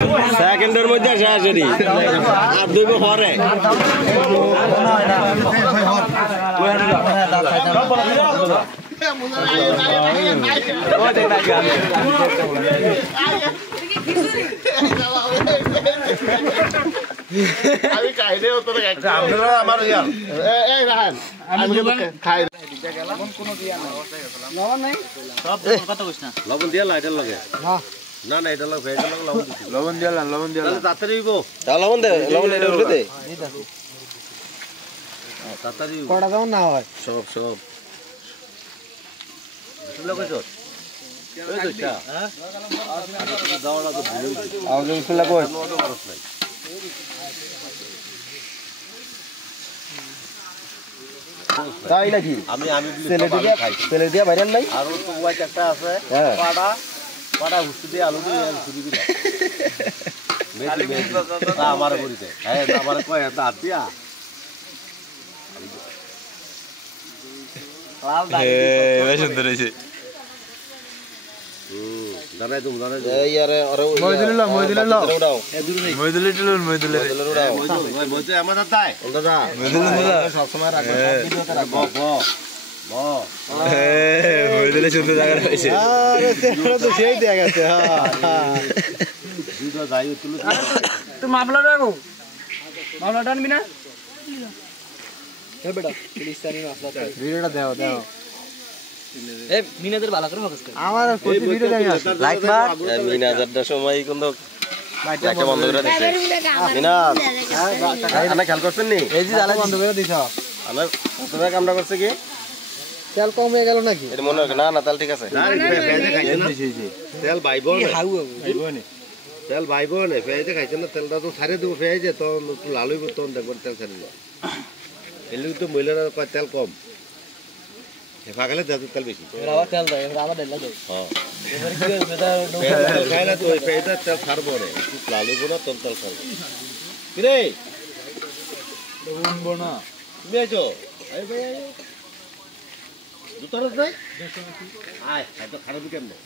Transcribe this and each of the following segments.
সেকেন্ডের মধ্যে শেষ হরি আর দুইব হরে আমি খাই রে তো আপনারা আমার ইয়ার এই রাহান আমি খাই লবণ কোন দিয়া না লবণ নাই সব কত কইছ না লবণ দিয়া লাইটার লাগে হ্যাঁ না না এটা লাগে এটা লাগে লবণ দিয়া তাহলে তাড়াতাড়ি হইবো তাহলে লবণ এটা উঠে দে তাড়াতাড়ি কড়া দাও না হয় সব তুই কইছ এই তো হ্যাঁ দাও না তো ভুল আওয়াজ শুনলা কই তাই নাকি আমি ছেলে দিয়া বাইরেন নাই আর তো ওয়াই একটা আছে পাড়া হুসু দিয়ে আলু দিয়ে ছুরি দিলা মেজি আমার বলিতে হ্যাঁ আমার কয় এটা আতিয়া বেশ সুন্দর হইছে জানাই এই আরে আরে মইদুল উড়াও মইদুল উড়াও মইদুল আমার দাদাই দাদা মইদুল সব সময় রাখো মইদুল সুন্দর জায়গা হইছে আরে সেটা তো সেই দেয়া গেছে হ্যাঁ দুটো যাই তুই তুই মামলা রাখো মামলা টানবি না এ বেটা পুলিশানি মামলা ভিডিওটা দাও এ মিনাদের ভালো করে ফোকাস কর আমার প্রতি ভিডিও জানি আছে লাইক মার মিনাজারটা সময় কোন লাইটটা বন্ধ করে দিছে মিনাজ আনা খেয়াল করছেন নি এই যে জ্বালা বন্ধ করে দিছ আনা কতটা কামটা করছে কি তেল কম হয়ে গেল নাকি এটা মনে হয় না তেল ঠিক আছে না পেঁয়াজে খাইছেন না তেল বাইবো না তেল বাইবো না পেঁয়াজে খাইছেন না তেলটা তো ছাড়ে দেব পেঁয়াজে তো একটু লাল হইব তখন দেখবেন তেল ছাড়ে দিল এলি তো মহিলারা কয় তেল কম ফাগালে তেল বেশি রাওয়া তেল দেয় রাওয়া তেল লাগে হ্যাঁ এবারে কি হবে খাইলা তো পেঁয়াজে তেল ছাড়বো না একটু লাল হইব না তখন তেল ছাড়বে কি রে বলবো না তুমি আইছো আই ভাই দুতরস নাই আয় এত খারাপ কেমনে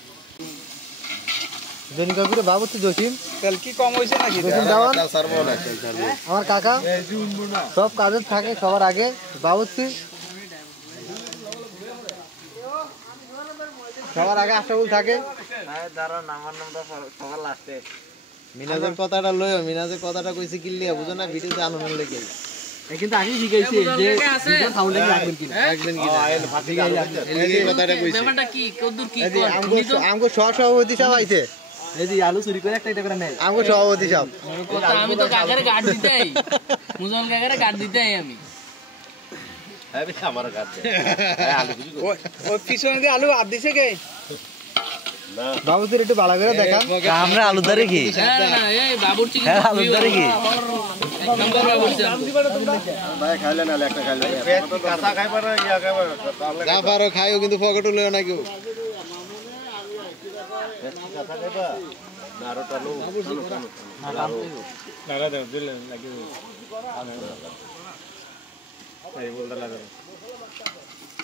জনি কাকুরে বাবুতে জসিম তেল কি কম হইছে নাকি তেল ছাড়বো না তেল ছাড়বো আমার কাকা সব কাজে থাকে সবার আগে বাবুতি সবার আগে আশাফুল থাকে আয় দাঁড়া নামার নামটা সবার লাস্টে মিনাজের কথাটা লইও মিনাজের কথাটা কইছে কি লিয়া বুঝো না ভিডিওতে আনন্দ লেগে কিন্তু আগে শিখাইছি যে ভিডিও সাউন্ড লাগি রাখবেন কি রাখবেন কি আইল ফাটি গেল এই কথাটা কইছি ব্যাপারটা কি কদ্দুর কি আমগো সভাপতি সাহেব আইছে এই যে আলু চুরি করে একটা এটা করে নেই আমগো সভাপতি সাহেব আমি তো কাকারে গার্ড দিতেই মুজল কাকারে গার্ড দিতেই আমি হ্যাঁ বেশ আমার গার্ড দে আলু চুরি ওই পিছনে দিয়ে আলু আপ দিছে কে না বাবুদের একটু ভালো করে দেখা আমরা আলু ধরে কি না না এই বাবুর চিকেন আলু ধরে কি নম্বর বাবুর চিকেন ভাই খাইলে না একটা খাইলে কাঁচা খাইবা না ইয়া খাইবা যা পারো খাইও কিন্তু পকেটে লইও না কেউ কাঁচা খাইবা না আরোটা লো নাড়া দাও দিলে লাগি এই বলদা লাগা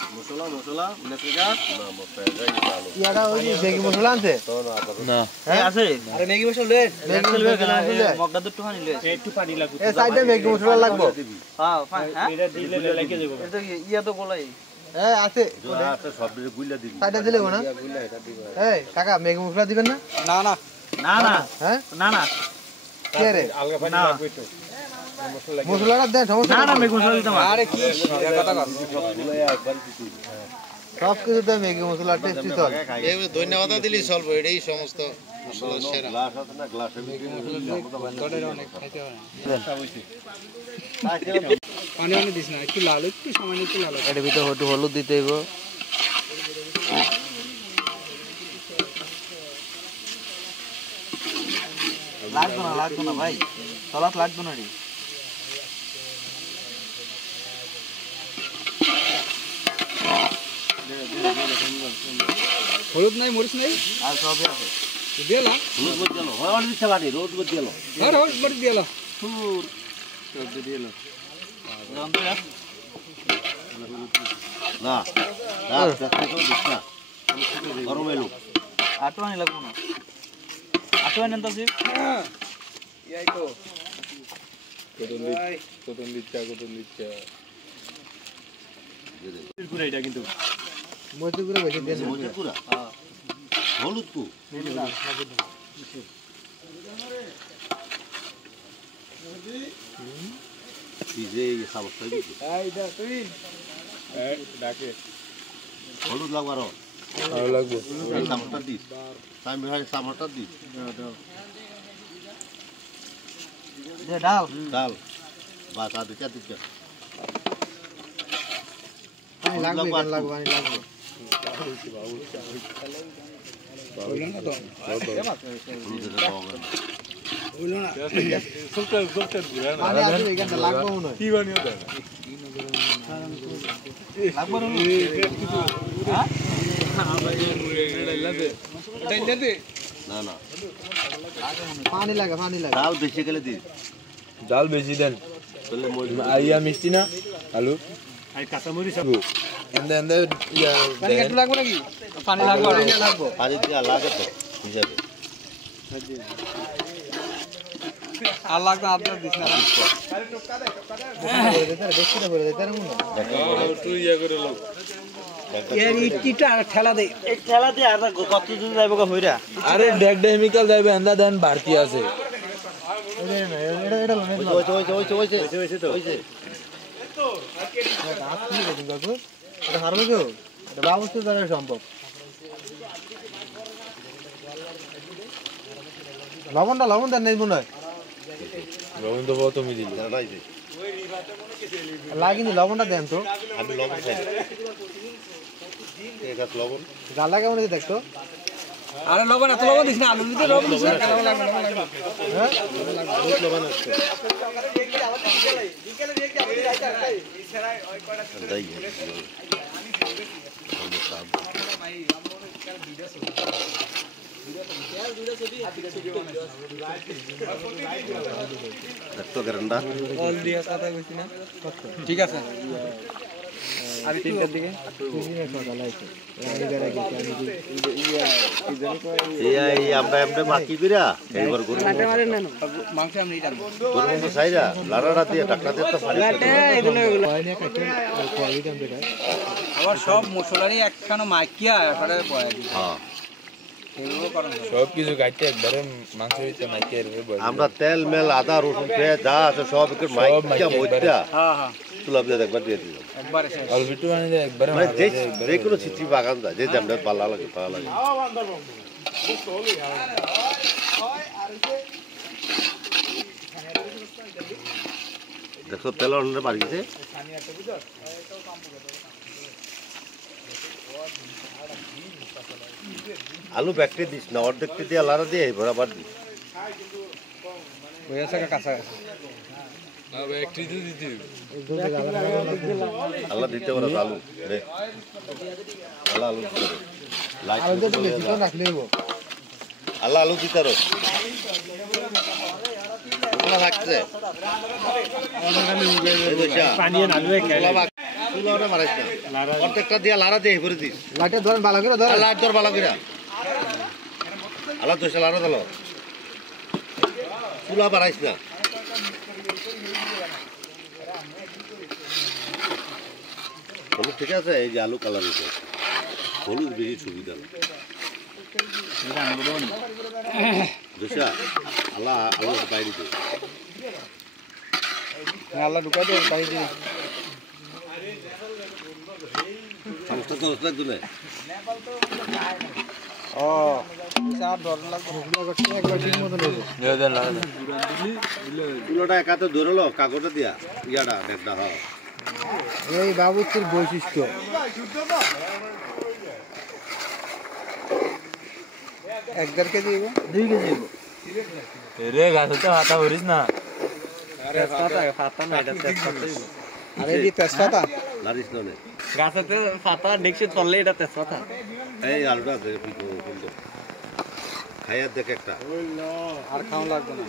মশলা নেপিগা না মশলা আলু ইয়াটা ওই ম্যাগি মশলা আছে না হ্যাঁ আছে আরে ম্যাগি মশলা লয়ে ম্যাগি মশলা মগটা দুটো পানি লয়ে একটু পানি লাগবে এই সাইডে ম্যাগি মশলা লাগবে হ্যাঁ এটা দিলে লাগে যাবে এটা ইয়া তো বলাই এই আছে আছে সব দিলে গুইলা দিবি সাইডে দিলে না গুইলা এটা দিবা এই কাকা ম্যাগি মশলা দিবেন না না না না না হ্যাঁ না না কে রে আলগা পানি লাগবে একটু মশলাটা দেন সমস্যা না না ম্যাগি মশলা দিতাম আরে কি কথা কর সব কিছু তো ম্যাগি মশলা টেস্টি চল এই ধন্যবাদ দিলি চলবে এটাই সমস্ত মশলা সেরা গ্লাস আছে না গ্লাসে ম্যাগি মশলা তোদের অনেক খাইতে হয় পানি অনেক দিস না একটু লাল একটু সামান্য একটু লাল এর ভিতর একটু হলুদ দিতে হইব লাগবে না ভাই সালাদ লাগবে না রে হলুদ নাই মরিচ নাই আর সবই আছে দিলা হলুদ বদ দিলো হলুদ দিতে পারি রোদ বদ দিলো হ্যাঁ রোদ বদ দিলো ফুর রোদ দিলো রামতে না না চাকরি তো দিছ না গরম এলো আটো আনি লাগবো না আটো তো নেন তো সিপ ইয়াই তো কতন দিচ্ছা পুরো এটা কিন্তু মজুর করে বেশি দেন মজুর পুরা হলুদ তো যে সাবস্তা দিছি এইটা তুই ডাকে হলুদ লাগবে আরো ভালো লাগবে এই সাবস্তা দিস টাইম ভাই সাবস্তা দিস দে ডাল ডাল বাস আদে চা দিচ্ছ পানি লাগবে পানি লাগবে হলুদের পাওয়া পানি আছে এখানে লাগবে মনে হয় কি বানিয়ে দাও লাগবে না না পানি লাগে ডাল বেশি গেলে দিস ডাল বেশি দেন তাহলে মজুর আইয়া মিষ্টি না আলু আই কাঁচা মরিচ এন্ড ইয়া পানি একটু লাগবে নাকি পানি লাগবে পানি দিয়ে লাগে তো হিসাবে আর লাগবে আপনার দিস না বেশি না করে দে তার মনে একটু ইয়া করে লোক এর ইটটা ঠেলা দে এক ঠেলা দিয়ে আর কত দূর যাইব গো হইরা আরে ডেক কেমিক্যাল যাইবে এন্দা দেন বাড়তি আছে লবণ দেন নেই মনে হয় লবণ তো বহুত তুমি দিল লাগিনি লবণটা দেন তো আমি লবণ খাই এক হাত লবণ গালা কেমন আছে দেখতো আরে লবণ এত লবণ দিছ না আলু দিতে লবণ দিছ হ্যাঁ বহুত লবণ আছে যাই দেখতো গ্যারান্ডা ঠিক আছে আর তিনটার দিকে এই আমরা এমনি বাকি কইরা এইবার গরু মাংস আমি এটা গরু সাইরা লাড়াটা দিয়ে ঢাকনা দিয়ে তো পানি আবার সব মশলারই একখানো মাইকিয়া এবারে বয়া দি হ্যাঁ এগুলো করেন সব কিছু কাটতে একবারে মাংস হইতে নাকি এর আমরা তেল মেল আদা রসুন পেঁয়াজ যা আছে সব একটু মাইকা মইটা হ্যাঁ হ্যাঁ তুলা দিয়ে একবার দিয়ে দিলাম একবারে শেষ অল্প একটু বানিয়ে দেয় একবারে মানে যে কোনো চিঠি বাগান যায় যে যেমন ভালো লাগে ভালো লাগে দেখো তেল অন্যে পারি গেছে আলু ব্যাগটি দিস না অর্ধেকটি দিয়ে লাড়া দিয়ে বরাবর দিস কাঁচা একটু দিতে আল্লাহ দিতে পারে আলু রে আল্লাহ আলু দিতে লাইট রাখলে আল্লাহ আলু দিতে পারো থাকছে পানি না আলু অর্ধেকটা দিয়ে লাড়া দিয়ে ভরে দিস লাইটে ধরেন ভালো করে ধরেন লাইট ধর ভালো করে আল্লাহ তো লাড়া দিল চুলা বাড়াইস না হলুদ ঠিক আছে এই যে আলু কালার হচ্ছে হলুদ বেশি সুবিধা দোষা আল্লাহ আল্লাহ বাইরে দে আল্লাহ ঢুকাই দে বাইরে দিয়ে সমস্যা তো হচ্ছে দিলে ও চার ডর লাগবে একবার ঠিক মতো নেব দেন লাগা দেন চুলোটা একাতে ধরলো কাগজটা দিয়া ইয়াটা দেখটা হয় এই বাবুচির বৈশিষ্ট্য এক দেড় কেজি 2 কেজি রে গাছ তো হাতা ভরিস না ফাতা না এটা তেজপাতা আরে কি তেজপাতা লারিস না গাছতে ফাতা দেখছি চললে এটা তেজপাতা এই আলুটা দে খাইয়া দেখ একটা আর খাওয়া লাগবে না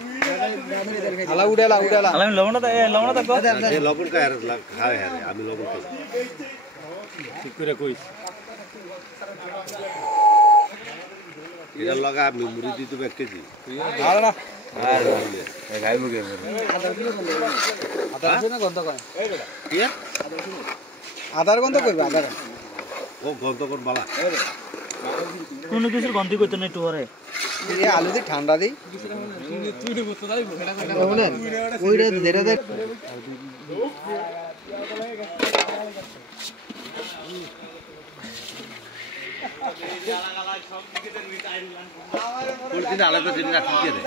আলা উড়ালা আমি লবণটা দেখো এই লবণ খায় খায় হ্যাঁ আমি লবণ খাই ঠিক করে কইস এটার লগা মেমোরি দিতে 1 কেজি আর না আর খাইব কে আদার না গন্ধ কয় কি আদার গন্ধ কইবা আদার ও গন্ধ কোন বালা কোনো কিছুর গন্ধ করতে নাই একটু পরে এই আলু দি ঠান্ডা দি তুই রে বলতে যাইবো এটা কইলা ওইটা যেটা দেখ কোনদিন আলাদা দিন রাখি কে রে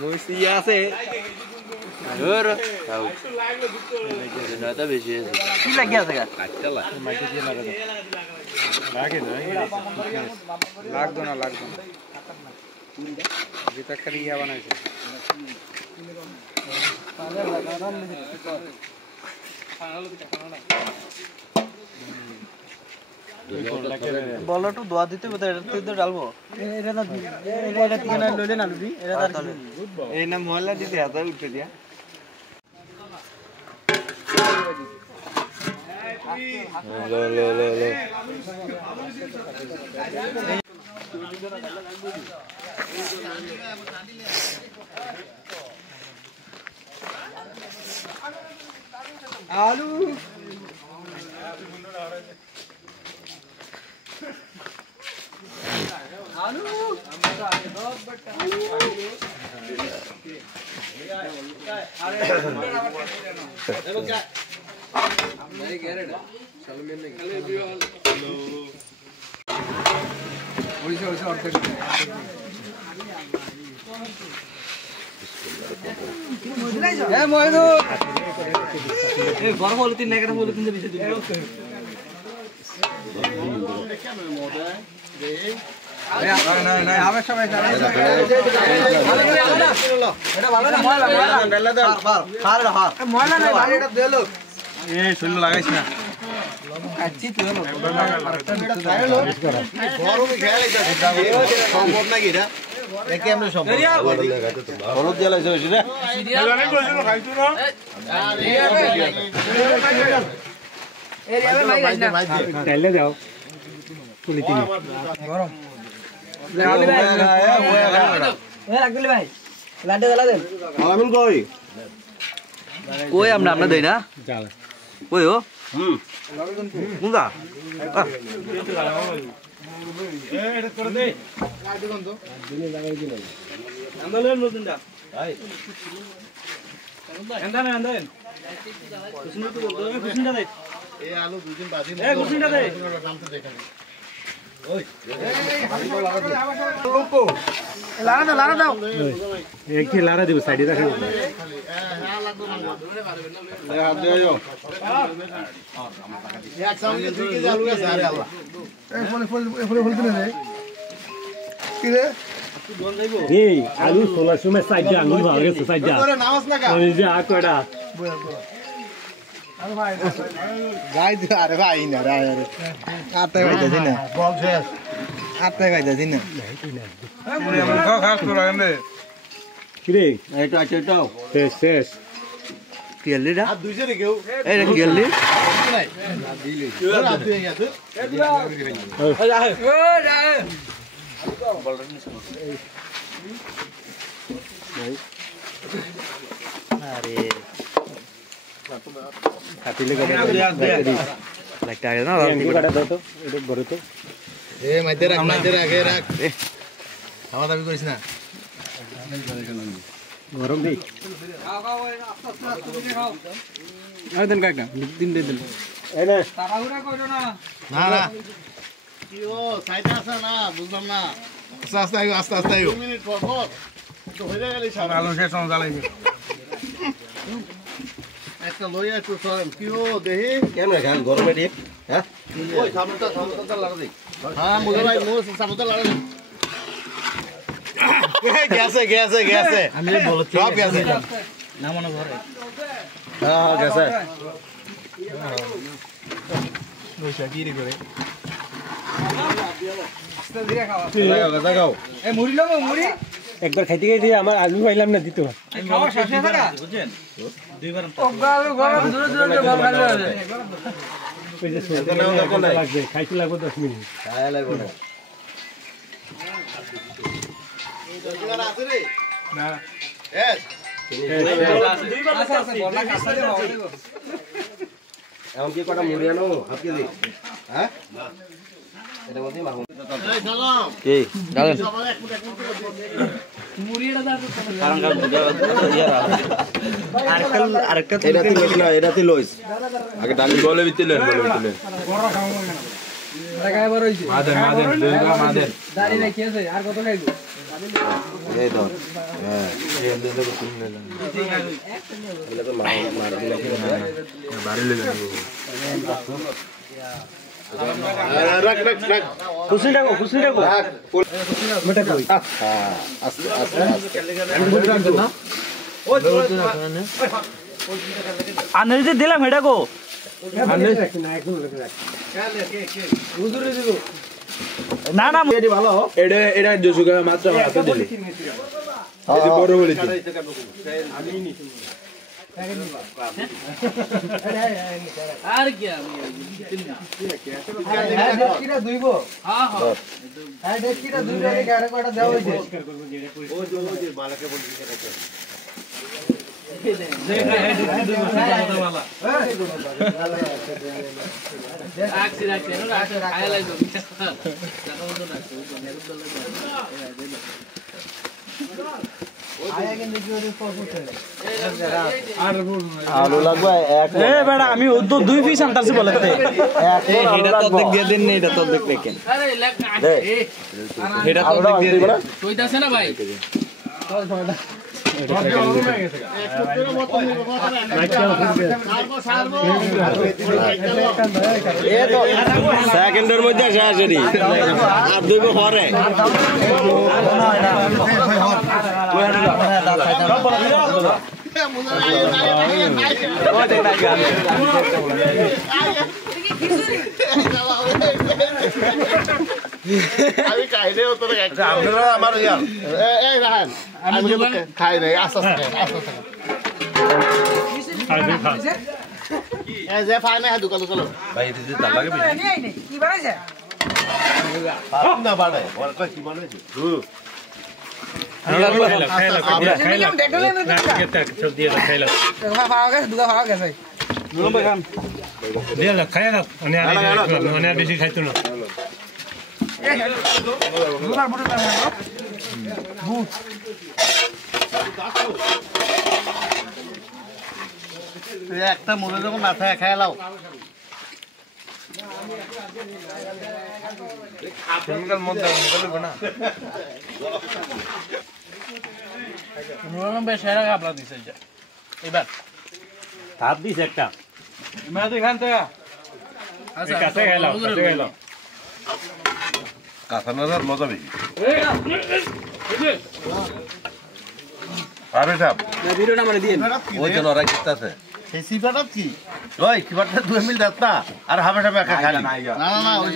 মুসিয়া আছে ধর খাও এটা বেশি আছে কি লাগি আছে গা কাটটা লা মাইকে দিয়ে লাগা লাগে না লাগতো না যেটা খালি ইয়া বানাইছে বলো তো দোয়া দিতে বলে এটা তুই তো ডালবো এটা না এটা থেকে না লইলে না দিবি এটা তার এই না মহল্লা দিতে হাতে উঠে দিয়া লো লো লো লো আলু বড় হলো তিন নাকের হলো তিন দিছে দিন আমার সবাই এটা ভালো না ময়লা বেলা দাও হার ময়লা নাই ভাই এটা দেলো এই শরীর লাগাইছ না কাচ্চি তুই হলো গরমে খেয়াল এটা সম্ভব নাকি এটা একে আমরা সম্ভব হলুদ দিয়ে লাইছো সেটা তেলে দাও পুলি তিন গরম রাখলি ভাই লাড্ডু জ্বালা দেন আলামিন কই কই আমরা দেই না জ্বালা কই ও মুগা এটা করে দে লাড্ডু গন্ধ দিনে লাগাই দিলেন আন্দোলন নতুনটা ভাই এন্দান কুসুনটা তো বলতো কুসুনটা দে এই আলু দুদিন বাদি কুসুনটা দে দামটা দেখেন লারা দাও এক কি লারা দিব সাইডে রাখো হাত দিয়ে যাও এক সামনে 2 কেজি আলু আছে আরে আল্লাহ এই আলু সোলার সময় সাইডে আঙ্গুল ভালো গেছে সাইডে করে নামাজ না কা এই যে আকড়া গাই দে আরে ভাই না রে আরে আতে গাইতাছি না বল শেষ আতে গাইতাছি না কি রে এটা এটাও শেষ শেষ কিয়ালি রা আর দুইজনে কেউ এই রে কিয়ালি নাই দিলে হাত দিয়ে গেছে আরে কাটিলে কত লাগতা না আঙ্গুল কাটা দাও তো এটা বড় তো এ মধ্যে রাখ খাওয়া দাবি করিস না গরম দি আর দেন কাকা দিন দে দেন এই না না না কি ও সাইডে আছে না বুঝলাম না আস্তে আস্তে 2 মিনিট পর তো হয়ে গেলে সারা আলু শেষ হয়ে জ্বালাইবে একটা লইয়া একটু সরম কি ও দেহি কেন গান গরমে দি হ্যাঁ ওই সামুতা লাগা দে হ্যাঁ মুজে ভাই সামুতা লাগা দে গেছে আমি বলছি সব গেছে না মনে ধরে হ্যাঁ গেছে বৈশা কি রে করে লাগাও এ মুড়ি লবো মুড়ি একবার খাইতে খাইতে আমার আলু পাইলাম না দিত খাওয়া শেষ হয়ে গেল বুঝছেন দুইবার ওগালো গরম দূরে ভাব খাইলে ওই যে লাগবে খাইতে লাগবে 10 মিনিট খায়া লাগবে না এমনকি কটা মুড়ি আনো হাফ কেজি হ্যাঁ এটা মধ্যে মাখুন কি ডালেন মুড়িটা দাও কারণ আরেকটা এটাতে লইস না এটাতে লইস আগে ডাল গলে ভিতরে বড় খাও না গায় বড় হইছে মাদের দুইটা মাদের দাড়ি নাই কি আছে আর কত খাইবো এই ধর হ্যাঁ এই দেন দেখো কোন নিলাম এগুলো তো মার দিলে কি হবে বাড়ি লই যাবো রাখ রাখ রাখ খুশি দেখো মেটা কই আস্তে আস্তে আমি বলি রাখ না ও আনলে যে দিলাম এটা কো আনলে না একদম রাখ কে হুজুরে দিব না না এডি ভালো এটা 200 টাকা মাত্র আমার হাতে দিলে এই বড় বলি আমি নি আর কি আমি কিরা দুইবো হ্যাঁ হ্যাঁ হ্যাঁ দেখ কিরা দুইবো এই আরে কয়টা দাও হইছে ও যে মালাকে বলি দিতে আলু লাগবে এ বেটা আমি দুই পিস আনতাছি বলতে এটা তো দেখ দিয়ে দিন এটা তো দেখ দেখেন আরে এটা তো দেখ দিয়ে দিন কইতাছে না ভাই সেকেন্ডের মধ্যে শেষেরই আর দুই পরে আমি খাই রে তো আপনারা আমার ইয়ার এই রাহান আমি খাই নাই আস্তে আস্তে এই যে ফাই না দোকান চলো ভাই দিদি দাম লাগে বেশি কি বানাইছে না বানাই ওর কই কি বানাইছে বেশি খাইতো না একটা মনে যখন মাথায় খায় লাও এবার ভাত দিস একটা কাঁচা নাজার মজা বেশি আরে সাহেব ভিডিওটা মানে দিন ওই জন্য ওরা কিতাছে সেই সিপাটা কি ওই কিবাটা 2 মিনিট দাও না আর হাবে হাবে খালি না না না ওই